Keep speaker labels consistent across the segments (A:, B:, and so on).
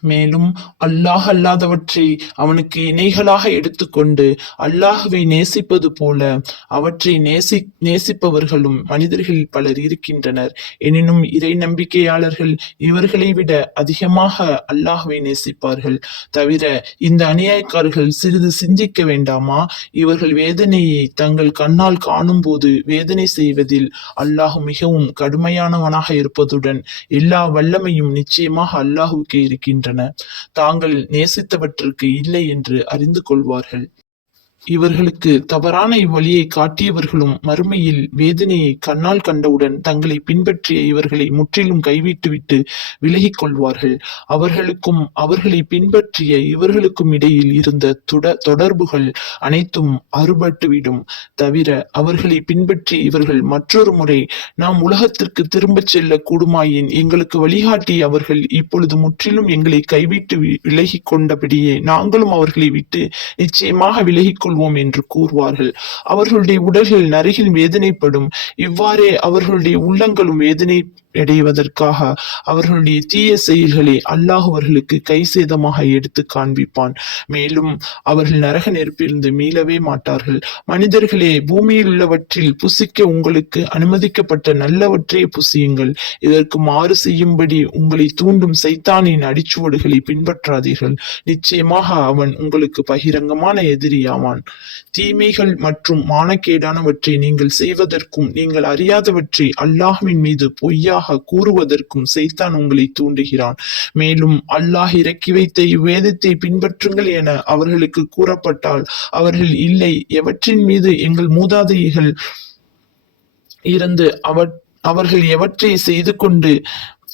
A: மேலும் அல்லாஹ் அல்லாதவற்றை அவனுக்கு இணைகளாக எடுத்துக்கொண்டு அல்லாஹுவை நேசிப்பது போல அவற்றை நேசி நேசிப்பவர்களும் மனிதர்கள் பலர் இருக்கின்றனர். எனினும் இறை நம்பிக்கையாளர்கள் இவர்களை விட அதிகமாக அல்லாஹுவை நேசிப்பார்கள். தவிர இந்த அநியாயக்காரர்கள் சிறிது சிந்திக்க வேண்டாமா? இவர்கள் வேதனையை தங்கள் கண்ணால் காணும்போது வேதனை செய்வதில் அல்லாஹ் மிகவும் கடுமையானவனாக இருப்பதுடன் எல்லா வல்லமையும் நிச்சயமாக அல்லாஹுக்கு இருக்கின்றன. தாங்கள் நேசித்தவற்றுக்கு இல்லை என்று அறிந்து கொள்வார்கள். இவர்களுக்கு தவறான இவ்வழியை காட்டியவர்களும் மறுமையில் வேதனையை கண்ணால் கண்டவுடன் தங்களை பின்பற்றிய இவர்களை முற்றிலும் கைவிட்டுவிட்டு விலகிக் கொள்வார்கள் அவர்களுக்கும் அவர்களை பின்பற்றிய இவர்களுக்கும் இடையில் இருந்த துட தொடர்புகள் அனைத்தும் அறுபட்டுவிடும். தவிர அவர்களை பின்பற்றி இவர்கள் மற்றொரு முறை நாம் உலகத்திற்கு திரும்பச் செல்ல கூடுமாயின் எங்களுக்கு வழிகாட்டி அவர்கள் இப்பொழுது முற்றிலும் எங்களை கைவிட்டு விலகி விலகிக் கொண்டபடியே நாங்களும் அவர்களை விட்டு நிச்சயமாக விலகிக் கொள்வோம் என்று கூறுவார்கள். அவர்களுடைய உடல்கள் நருகில் வேதனைப்படும். இவ்வாறே அவர்களுடைய உள்ளங்களும் வேதனை அடைவதற்காக அவர்களுடைய தீய செயல்களை அல்லாஹ் அவர்களுக்கு கை சேதமாக எடுத்து காண்பிப்பான். மேலும் அவர்கள் நரக நெருப்பிலிருந்து மீளவே மாட்டார்கள். மனிதர்களே பூமியில் உள்ளவற்றில் புசிக்க உங்களுக்கு அனுமதிக்கப்பட்ட நல்லவற்றை புசியுங்கள். இதற்கு மாறு செய்யும்படி உங்களை தூண்டும் சைத்தானின் அடிச்சுவடுகளை பின்பற்றாதீர்கள். நிச்சயமாக அவன் உங்களுக்கு பகிரங்கமான எதிரியாவான். தீமைகள் மற்றும் மானக்கேடானவற்றை நீங்கள் செய்வதற்கும் நீங்கள் அறியாதவற்றை அல்லாஹ்வின் மீது பொய்யா பொய்யாக கூறுவதற்கும் சைத்தான் உங்களை தூண்டுகிறான். மேலும் அல்லாஹ் இறக்கி வைத்த இவ்வேதத்தை பின்பற்றுங்கள் என அவர்களுக்கு கூறப்பட்டால் அவர்கள் இல்லை எவற்றின் மீது எங்கள் மூதாதையர்கள் இருந்து அவர் அவர்கள் எவற்றை செய்து கொண்டு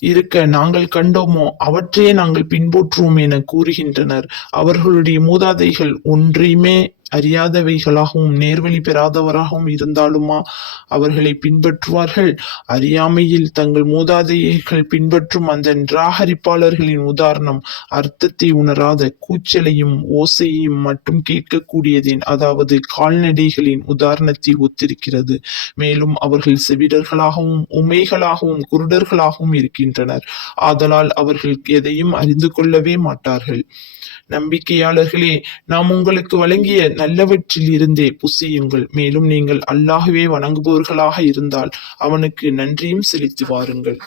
A: இருக்க நாங்கள் கண்டோமோ அவற்றையே நாங்கள் பின்பற்றுவோம் என கூறுகின்றனர். அவர்களுடைய மூதாதைகள் ஒன்றையுமே அறியாதவைகளாகவும் நேர்வழி பெறாதவராகவும் இருந்தாலுமா? அவர்களை பின்பற்றுவார்கள். அறியாமையில் தங்கள் மூதாதையர்கள் பின்பற்றும் அந்த நிராகரிப்பாளர்களின் உதாரணம் அர்த்தத்தை உணராத கூச்சலையும் ஓசையையும் மட்டும் கேட்கக்கூடியதின். அதாவது கால்நடைகளின் உதாரணத்தை ஒத்திருக்கிறது. மேலும் அவர்கள் செவிடர்களாகவும் உமைகளாகவும் குருடர்களாகவும் இருக்கின்றனர். ஆதலால் அவர்கள் எதையும் அறிந்து கொள்ளவே மாட்டார்கள். நம்பிக்கையாளர்களே நாம் உங்களுக்கு வழங்கிய நல்லவற்றில் இருந்தே புசியுங்கள். மேலும் நீங்கள் அல்லாஹ்வே வணங்குபவர்களாக இருந்தால் அவனுக்கு நன்றியும் செலுத்தி வாருங்கள்.